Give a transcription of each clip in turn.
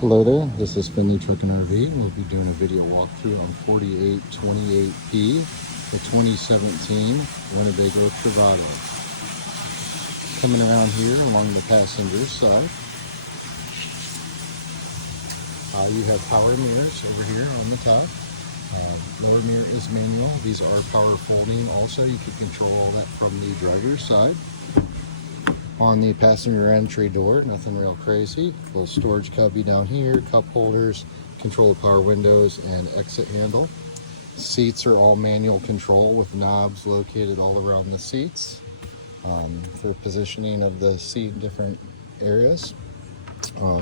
Hello there, this is Finley Truck and RV. We'll be doing a video walkthrough on 4828P, the 2017 Winnebago Travato. Coming around here along the passenger side, you have power mirrors over here on the top. Lower mirror is manual. These are power folding also. You can control all that from the driver's side. On the passenger entry door, nothing real crazy. Little storage cubby down here, cup holders, control the power windows and exit handle. Seats are all manual control with knobs located all around the seats for positioning of the seat in different areas.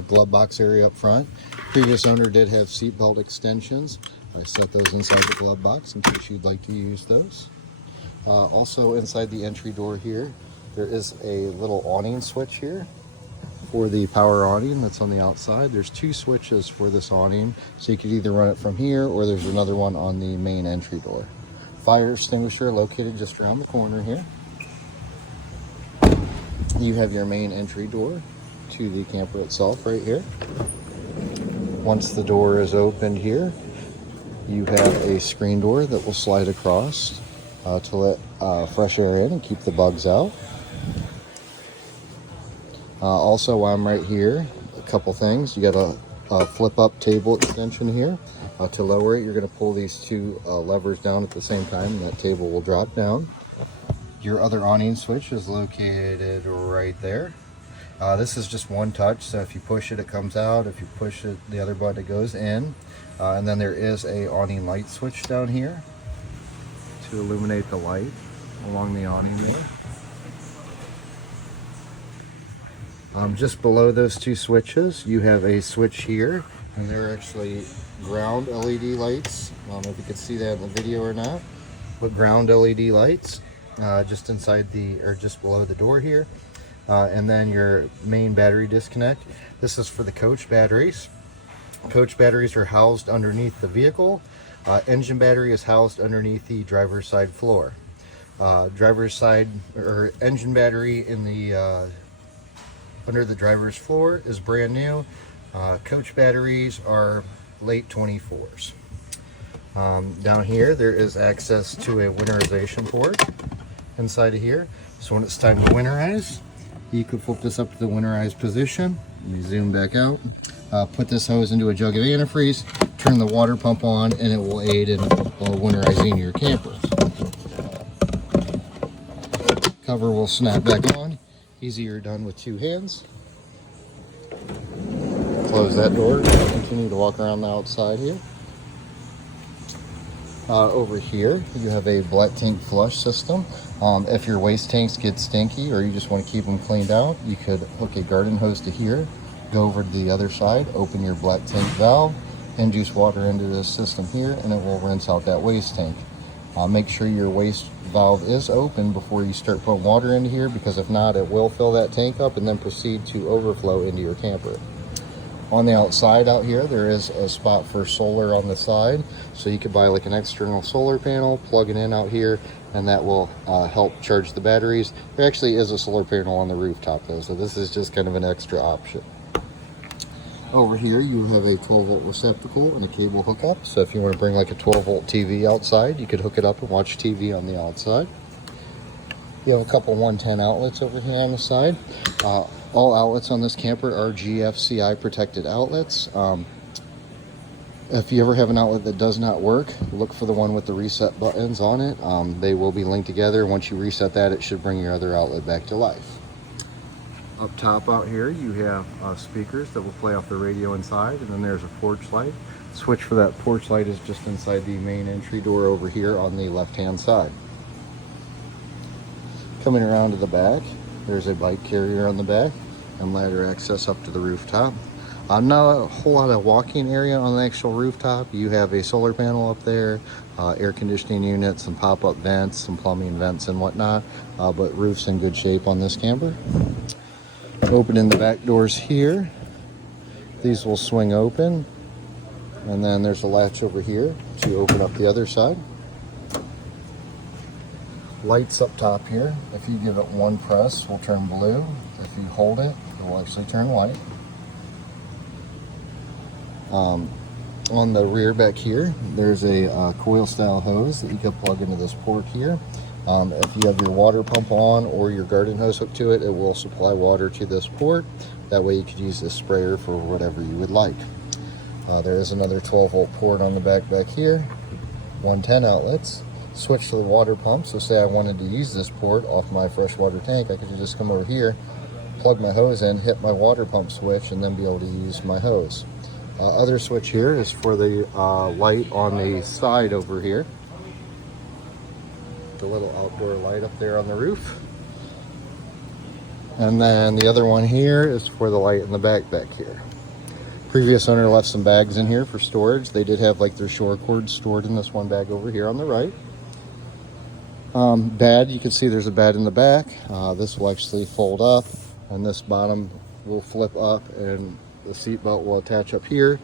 Glove box area up front. Previous owner did have seat belt extensions. I set those inside the glove box in case you'd like to use those. Also inside the entry door here, there is a little awning switch here for the power awning that's on the outside. There's two switches for this awning, so you could either run it from here or there's another one on the main entry door. Fire extinguisher located just around the corner here. You have your main entry door to the camper itself right here. Once the door is opened here, you have a screen door that will slide across to let fresh air in and keep the bugs out. Also, while I'm right here, a couple things. You got a flip-up table extension here. To lower it, you're going to pull these two levers down at the same time, and that table will drop down. Your other awning switch is located right there. This is just one touch, so if you push it, it comes out. If you push it, the other button, it goes in. And then there is a awning light switch down here to illuminate the light along the awning there. Just below those two switches, you have a switch here, and they're actually ground LED lights. I don't know if you can see that in the video or not, but ground LED lights just inside or just below the door here. And then your main battery disconnect. This is for the coach batteries. Coach batteries are housed underneath the vehicle. Engine battery is housed underneath the driver's side floor. Driver's side or engine battery in the under the driver's floor is brand new. Coach batteries are late 24s. Down here there is access to a winterization port inside of here. So when it's time to winterize, you could flip this up to the winterized position. Let me zoom back out. Put this hose into a jug of antifreeze, turn the water pump on, and it will aid in winterizing your camper. Cover will snap back on. Easier done with two hands. Close that door. Continue to walk around the outside here. Over here, you have a black tank flush system. If your waste tanks get stinky or you just want to keep them cleaned out, you could hook a garden hose to here, go over to the other side, open your black tank valve, induce water into this system here, and it will rinse out that waste tank. Make sure your waste valve is open before you start putting water into here, because if not, it will fill that tank up and then proceed to overflow into your camper. On the outside out here, there is a spot for solar on the side, so you could buy like an external solar panel, plug it in out here, and that will help charge the batteries. There actually is a solar panel on the rooftop though, so this is just kind of an extra option. Over here you have a 12-volt receptacle and a cable hookup, so if you want to bring like a 12-volt TV outside, you could hook it up and watch TV on the outside. You have a couple 110 outlets over here on the side. All outlets on this camper are GFCI protected outlets. If you ever have an outlet that does not work, look for the one with the reset buttons on it. They will be linked together. Once you reset that, it should bring your other outlet back to life. Up top out here, you have speakers that will play off the radio inside, and then there's a porch light. Switch for that porch light is just inside the main entry door over here on the left-hand side. Coming around to the back, there's a bike carrier on the back and ladder access up to the rooftop. Not a whole lot of walking area on the actual rooftop. You have a solar panel up there, air conditioning unit, some pop-up vents, some plumbing vents and whatnot, but roof's in good shape on this camper. Opening the back doors here, these will swing open, and then there's a latch over here to open up the other side. Lights up top here. If you give it one press, will turn blue. If you hold it, it will actually turn white. On the rear back here, there's a coil style hose that you can plug into this port here. If you have your water pump on or your garden hose hooked to it, it will supply water to this port. That way you could use this sprayer for whatever you would like. There is another 12-volt port on the back here, 110 outlets. Switch to the water pump. So say I wanted to use this port off my freshwater tank, I could just come over here, plug my hose in, hit my water pump switch, and then be able to use my hose. Other switch here is for the light on the side over here. The little outdoor light up there on the roof. And then the other one here is for the light in the back here. Previous owner left some bags in here for storage. They did have like their shore cord stored in this one bag over here on the right. Bed, you can see there's a bed in the back. This will actually fold up, and this bottom will flip up, and the seat belt will attach up here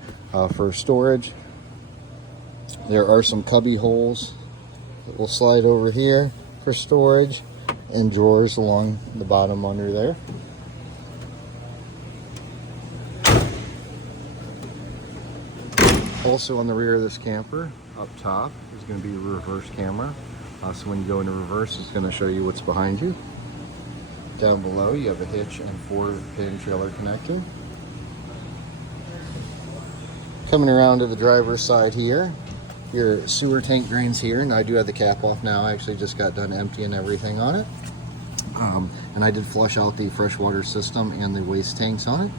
for storage. There are some cubby holes that will slide over here for storage, and drawers along the bottom under there. Also on the rear of this camper, up top, there's going to be a reverse camera. So when you go into reverse, it's going to show you what's behind you. Down below, you have a hitch and 4-pin trailer connector. Coming around to the driver's side here, your sewer tank drains here, and I do have the cap off now. I actually just got done emptying everything on it. And I did flush out the freshwater system and the waste tanks on it.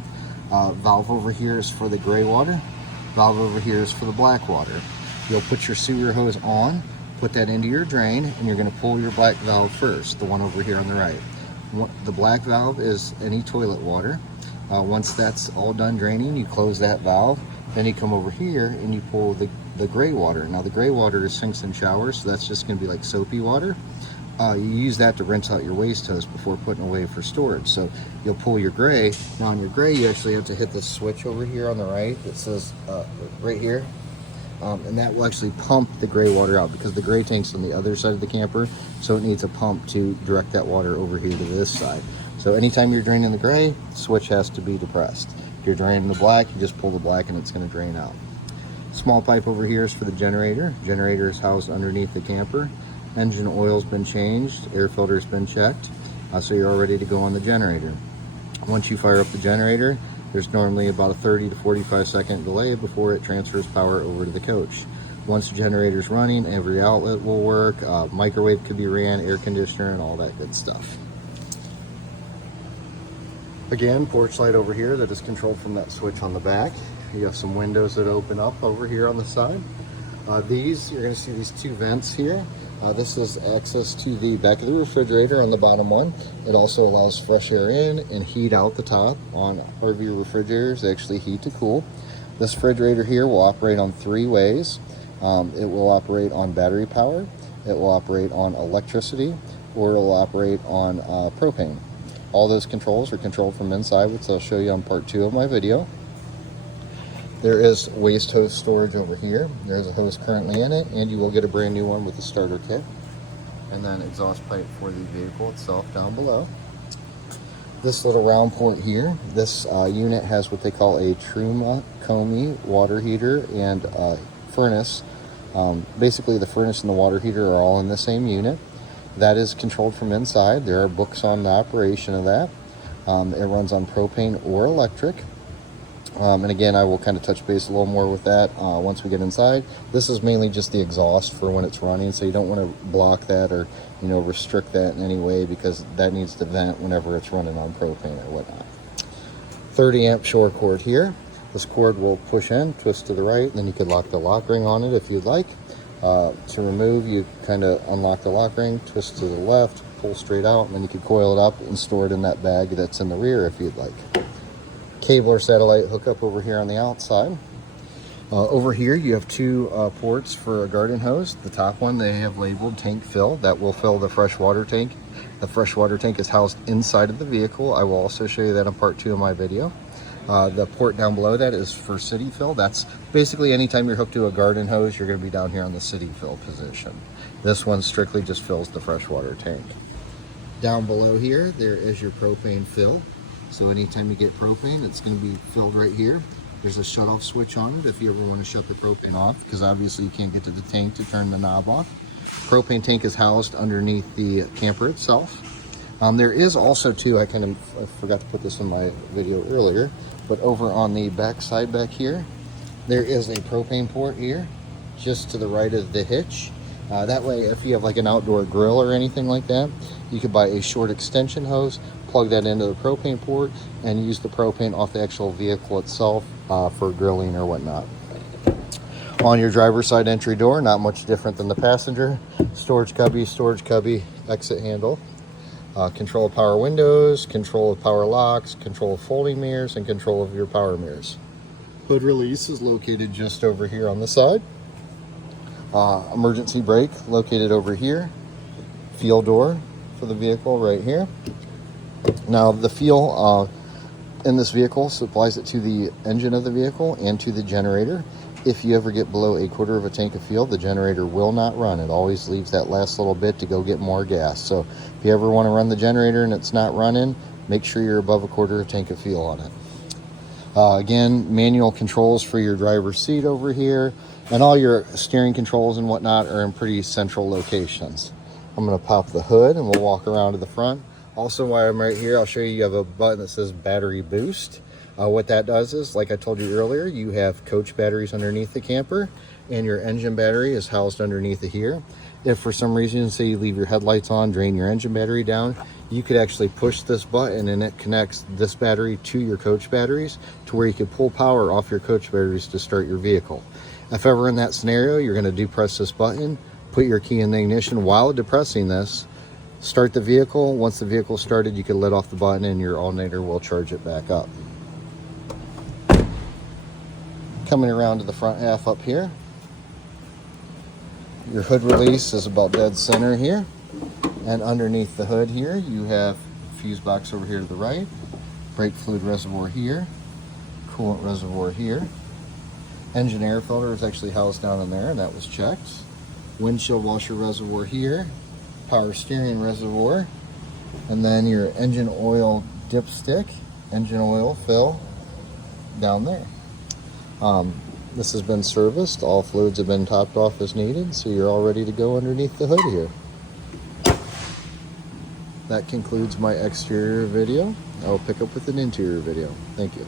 Valve over here is for the gray water. Valve over here is for the black water. You'll put your sewer hose on, put that into your drain, and you're going to pull your black valve first, the one over here on the right. The black valve is any toilet water. Once that's all done draining, you close that valve. Then you come over here and you pull the gray water. Now the gray water is sinks and showers, so that's just going to be like soapy water. You use that to rinse out your waste hose before putting away for storage. So you'll pull your gray. Now on your gray, you actually have to hit the switch over here on the right that says right here. And that will actually pump the gray water out, because the gray tank's on the other side of the camper, so it needs a pump to direct that water over here to this side. So anytime you're draining the gray, the switch has to be depressed. If you're draining the black, you just pull the black and it's going to drain out. Small pipe over here is for the generator. Generator is housed underneath the camper. Engine oil's been changed, air filter's been checked, so you're all ready to go on the generator. Once you fire up the generator, there's normally about a 30 to 45 second delay before it transfers power over to the coach. Once the generator's running, every outlet will work, microwave could be ran, air conditioner, and all that good stuff. Again, porch light over here that is controlled from that switch on the back. You have some windows that open up over here on the side. You're going to see these two vents here. This is access to the back of the refrigerator on the bottom one. It also allows fresh air in and heat out the top. On RV refrigerators, they actually heat to cool. This refrigerator here will operate on 3 ways. It will operate on battery power, it will operate on electricity, or it will operate on propane. All those controls are controlled from inside, which I'll show you on part 2 of my video. There is waste hose storage over here. There's a hose currently in it, and you will get a brand new one with the starter kit. And then exhaust pipe for the vehicle itself down below. This little round port here, this unit has what they call a Truma Comey water heater and furnace. Basically the furnace and the water heater are all in the same unit. That is controlled from inside. There are books on the operation of that. It runs on propane or electric. And again, I will kind of touch base a little more with that once we get inside. This is mainly just the exhaust for when it's running, so you don't want to block that or restrict that in any way, because that needs to vent whenever it's running on propane or whatnot. 30 amp shore cord here. This cord will push in, twist to the right, and then you could lock the lock ring on it if you'd like. To remove, you kind of unlock the lock ring, twist to the left, pull straight out, and then you could coil it up and store it in that bag that's in the rear if you'd like. Cable or satellite hookup over here on the outside. Over here you have 2 ports for a garden hose. The top one they have labeled tank fill. That will fill the freshwater tank. The freshwater tank is housed inside of the vehicle. I will also show you that in part 2 of my video. The port down below that is for city fill. That's basically anytime you're hooked to a garden hose, you're going to be down here on the city fill position. This one strictly just fills the freshwater tank. Down below here, there is your propane fill. So anytime you get propane, it's going to be filled right here. There's a shut-off switch on it if you ever want to shut the propane off, because obviously you can't get to the tank to turn the knob off. Propane tank is housed underneath the camper itself. There is also too, I forgot to put this in my video earlier, but over on the back side back here, there is a propane port here, just to the right of the hitch. That way, if you have like an outdoor grill or anything like that, you could buy a short extension hose, plug that into the propane port, and use the propane off the actual vehicle itself for grilling or whatnot. On your driver's side entry door, not much different than the passenger. Storage cubby, exit handle. Control of power windows, control of power locks, control of folding mirrors, and control of your power mirrors. Hood release is located just over here on the side. Emergency brake located over here. Fuel door for the vehicle right here. Now the fuel in this vehicle supplies it to the engine of the vehicle and to the generator. If you ever get below 1/4 of a tank of fuel, the generator will not run. It always leaves that last little bit to go get more gas. So if you ever want to run the generator and it's not running, make sure you're above 1/4 tank of fuel on it. Again, manual controls for your driver's seat over here, and all your steering controls and whatnot are in pretty central locations. I'm going to pop the hood and we'll walk around to the front. Also, while I'm right here, I'll show you have a button that says battery boost. What that does is, like I told you earlier, you have coach batteries underneath the camper, and your engine battery is housed underneath it here. If for some reason, say you leave your headlights on, drain your engine battery down, you could actually push this button and it connects this battery to your coach batteries, to where you could pull power off your coach batteries to start your vehicle. If ever in that scenario, you're going to depress this button, put your key in the ignition while depressing this, start the vehicle. Once the vehicle started, you can let off the button and your alternator will charge it back up. Coming around to the front half up here, your hood release is about dead center here, and underneath the hood here you have fuse box over here to the right, brake fluid reservoir here, coolant reservoir here, engine air filter is actually housed down in there and that was checked, windshield washer reservoir here, power steering reservoir, and then your engine oil dipstick, engine oil fill down there. This has been serviced. All fluids have been topped off as needed, so you're all ready to go underneath the hood here. That concludes my exterior video. I'll pick up with an interior video. Thank you.